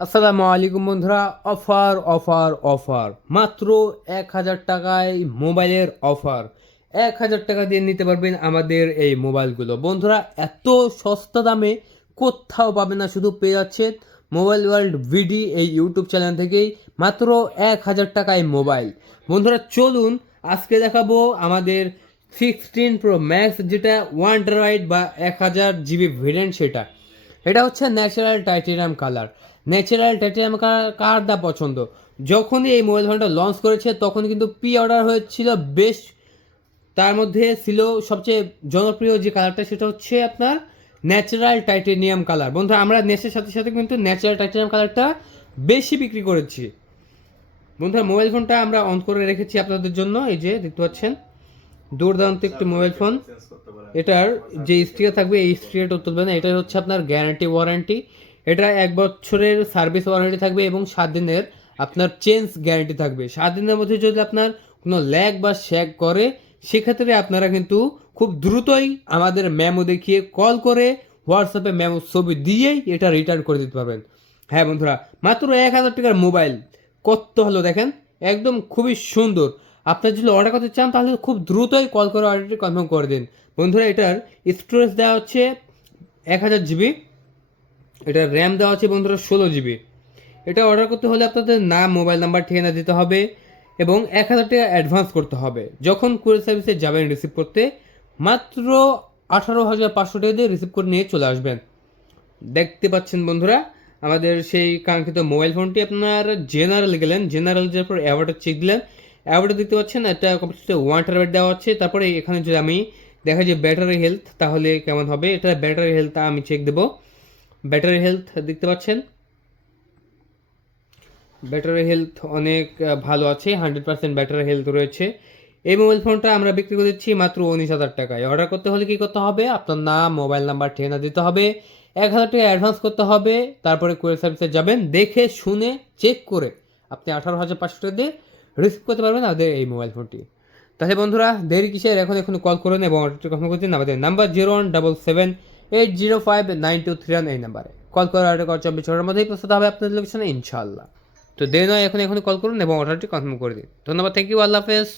আসসালামু আলাইকুম বন্ধুরা। অফার অফার অফার, মাত্র 1,000 টাকায় মোবাইলের অফার। 1,000 টাকা দিয়ে নিতে পারবেন আমাদের এই মোবাইলগুলো। বন্ধুরা, এত সস্তা দামে কোথাও পাবেন না, শুধু পেয়ে যাচ্ছেন মোবাইল ওয়ার্ল্ড ভিডি এই ইউটিউব চ্যানেল থেকেই মাত্র 1,000 টাকায় মোবাইল। বন্ধুরা চলুন আজকে দেখাবো আমাদের 16 Pro Max, যেটা 1 TB বা 1000 GB ভেরিয়েন্ট। এটা হচ্ছে natural titanium colour. Natural titanium colour কার দা পছন্দ? যখনই এই মোবাইল ফোনটা লঞ্চ করেছে তখন কিন্তু প্রি অর্ডার হয়েছিল বেশ। তার মধ্যে ছিল সবচেয়ে জনপ্রিয় যে কালারটা, সেটা হচ্ছে আপনার ন্যাচারাল টাইটেনিয়াম কালার। বন্ধুরা, আমরা নেসের সাথে সাথে কিন্তু ন্যাচারাল টাইটেনিয়াম কালারটা বেশি বিক্রি করেছি। বন্ধুরা, মোবাইল ফোনটা আমরা অন করে রেখেছি আপনাদের জন্য। এই যে দেখতে পাচ্ছেন, দুর্দান্ত একটি মোবাইল ফোন। এটার যে স্টিকার থাকবে এই স্টিকারটা তুলবে না। এটা হচ্ছে আপনার গ্যারান্টি ওয়ারেন্টি। এটা 1 বছরের সার্ভিস ওয়ারেন্টি থাকবে এবং 7 দিনের আপনার চেঞ্জ গ্যারান্টি থাকবে। 7 দিনের মধ্যে যদি আপনার কোনো ল্যাগ বা শ্যাগ করে, সেক্ষেত্রে আপনারা কিন্তু খুব দ্রুতই আমাদের মেমো দেখিয়ে কল করে হোয়াটসঅ্যাপে মেমো ছবি দিয়েই এটা রিটার্ন করে দিতে পারবেন। হ্যাঁ বন্ধুরা, মাত্র 1,000 টাকার মোবাইল কত হলো দেখেন, একদম খুবই সুন্দর। আপনার যদি অর্ডার করতে চান তাহলে খুব দ্রুতই কল করে অর্ডারটি কনফার্ম করে দিন। বন্ধুরা, এটার স্টোরেজ দেওয়া হচ্ছে 1000 GB। এটার র্যাম দেওয়া আছে বন্ধুরা 16 GB। এটা অর্ডার করতে হলে আপনাদের নাম, মোবাইল নাম্বার, ঠিকানা দিতে হবে এবং 1,000 টাকা অ্যাডভান্স করতে হবে। যখন কুরিয়ার সার্ভিসে যাবেন রিসিভ করতে, মাত্র 18,500 টাকা দিয়ে রিসিভ করে নিয়ে চলে আসবেন। দেখতে পাচ্ছেন বন্ধুরা, আমাদের সেই কাঙ্ক্ষিত মোবাইল ফোনটি। আপনার জেনারেল গেলেন, জেনারেল যাওয়ার পর অ্যাওয়ার্ডে চেক দিলেন। অ্যাওয়ার্ডে দেখতে পাচ্ছেন একটা কম্পিউটারে 1 TB দেওয়া আছে। তারপরে এখানে যদি আমি দেখা যায় ব্যাটারি হেলথ, তাহলে কেমন হবে? এটা ব্যাটারি হেলথ আমি চেক দেবো। ব্যাটারি হেলথ দেখতে পাচ্ছেন, ব্যাটারি হেলথ অনেক ভালো আছে, 100% ব্যাটারি হেলথ রয়েছে। এই মোবাইল ফোনটা আমরা বিক্রি করে দিচ্ছি মাত্র 19,000 টাকায়। অর্ডার করতে হলে কী করতে হবে? আপনার নাম, মোবাইল নাম্বার, ঠিকানা দিতে হবে, 1,000 টাকা অ্যাডভান্স করতে হবে। তারপরে কুরিয়ার সার্ভিসে যাবেন, দেখে শুনে চেক করে আপনি 18,500 টাকা দিয়ে রিসিভ করতে পারবেন আমাদের এই মোবাইল ফোনটি। তাহলে বন্ধুরা, দেরি কিসের? এখন কল করুন এবং অর্ডারটি কনফার্ম করে দিন আমাদের নাম্বার 0177805923 এই নাম্বারে কল করে অর্ডার করার 24 ঘন্টার মধ্যেই পৌঁছাতে হবে আপনাদের লোকেশনে ইনশাআল্লাহ। তো দেরি নয়, এখন কল করুন এবং অর্ডারটি কনফার্ম করে দিন। ধন্যবাদ, থ্যাংক ইউ, আল্লাহ হাফেজ।